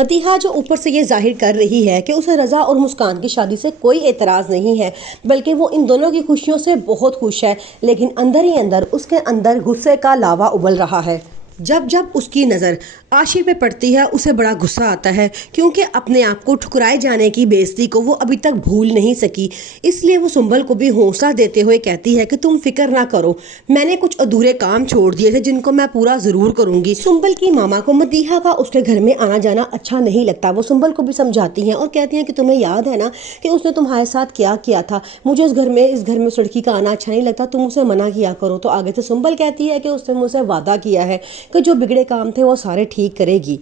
मदीहा जो ऊपर से ये जाहिर कर रही है कि उसे रज़ा और मुस्कान की शादी से कोई एतराज़ नहीं है, बल्कि वो इन दोनों की खुशियों से बहुत खुश है, लेकिन अंदर ही अंदर उसके अंदर गुस्से का लावा उबल रहा है। जब जब उसकी नज़र आशिर पे पड़ती है उसे बड़ा गुस्सा आता है, क्योंकि अपने आप को ठुकराए जाने की बेइज्जती को वो अभी तक भूल नहीं सकी। इसलिए वो सुंबल को भी हौसला देते हुए कहती है कि तुम फिक्र ना करो, मैंने कुछ अधूरे काम छोड़ दिए थे जिनको मैं पूरा ज़रूर करूँगी। सुंबल की मामा को मदीहा का उसके घर में आना जाना अच्छा नहीं लगता। वो सुंबल को भी समझाती हैं और कहती हैं कि तुम्हें याद है ना कि उसने तुम्हारे साथ क्या किया था, मुझे इस घर में उस लड़की का आना अच्छा नहीं लगता, तुम उसे मना किया करो। तो आगे से सुंबल कहती है कि उसने मुझसे वादा किया है कि जो बिगड़े काम थे वो सारे ठीक करेगी।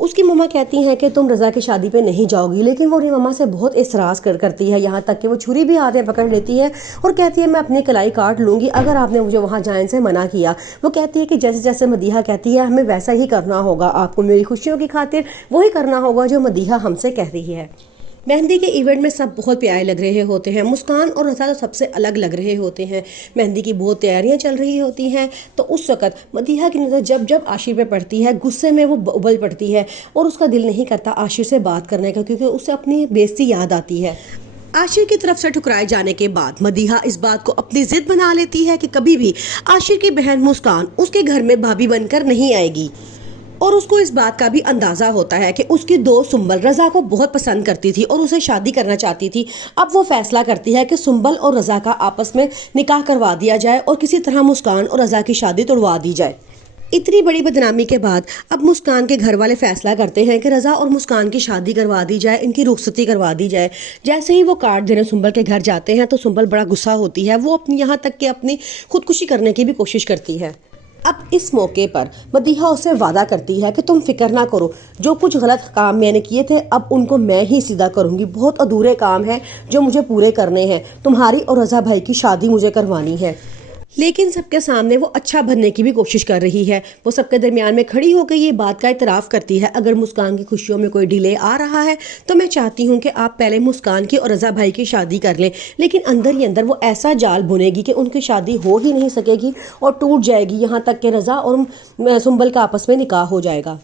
उसकी मम्मा कहती हैं कि तुम रज़ा की शादी पे नहीं जाओगी, लेकिन वो अपनी मम्मा से बहुत एतराज़ करती है, यहाँ तक कि वो छुरी भी हाथ में पकड़ लेती है और कहती है मैं अपनी कलाई काट लूँगी अगर आपने मुझे वहाँ जाने से मना किया। वो कहती है कि जैसे जैसे मदीहा कहती है हमें वैसा ही करना होगा, आपको मेरी खुशियों की खातिर वही करना होगा जो मदीहा हमसे कह रही है। मेहंदी के इवेंट में सब बहुत प्यारे लग रहे होते हैं। मुस्कान और रज़ा तो सबसे अलग लग रहे होते हैं। मेहंदी की बहुत तैयारियां चल रही होती हैं, तो उस वक़्त मदीहा की नज़र जब जब आशिर पे पड़ती है, गुस्से में वो उबल पड़ती है और उसका दिल नहीं करता आशिर से बात करने का, क्योंकि उसे अपनी बेइज्जती याद आती है। आशिर की तरफ से ठुकराए जाने के बाद मदीहा इस बात को अपनी जिद बना लेती है कि कभी भी आशिर की बहन मुस्कान उसके घर में भाभी बनकर नहीं आएगी। और उसको इस बात का भी अंदाज़ा होता है कि उसकी दोस्त सुंबल रज़ा को बहुत पसंद करती थी और उसे शादी करना चाहती थी। अब वो फैसला करती है कि सुंबल और रज़ा का आपस में निकाह करवा दिया जाए और किसी तरह मुस्कान और रज़ा की शादी तोड़वा दी जाए। इतनी बड़ी बदनामी के बाद अब मुस्कान के घर वाले फैसला करते हैं कि रज़ा और मुस्कान की शादी करवा दी जाए, इनकी रुखसती करवा दी जाए। जैसे ही वो कार्ड देने सुंबल के घर जाते हैं तो सुंबल बड़ा गुस्सा होती है। वो अपनी यहाँ तक कि अपनी खुदकुशी करने की भी कोशिश करती है। अब इस मौके पर मदीहा उससे वादा करती है कि तुम फिक्र ना करो, जो कुछ गलत काम मैंने किए थे अब उनको मैं ही सीधा करूँगी, बहुत अधूरे काम हैं जो मुझे पूरे करने हैं, तुम्हारी और रज़ा भाई की शादी मुझे करवानी है। लेकिन सबके सामने वो अच्छा बनने की भी कोशिश कर रही है। वो सबके दरमियान में खड़ी होकर ये बात का इतराफ़ करती है, अगर मुस्कान की खुशियों में कोई डिले आ रहा है तो मैं चाहती हूँ कि आप पहले मुस्कान की और रज़ा भाई की शादी कर लें। लेकिन अंदर ही अंदर वो ऐसा जाल बुनेगी कि उनकी शादी हो ही नहीं सकेगी और टूट जाएगी, यहाँ तक कि रज़ा और सुंबल का आपस में निकाह हो जाएगा।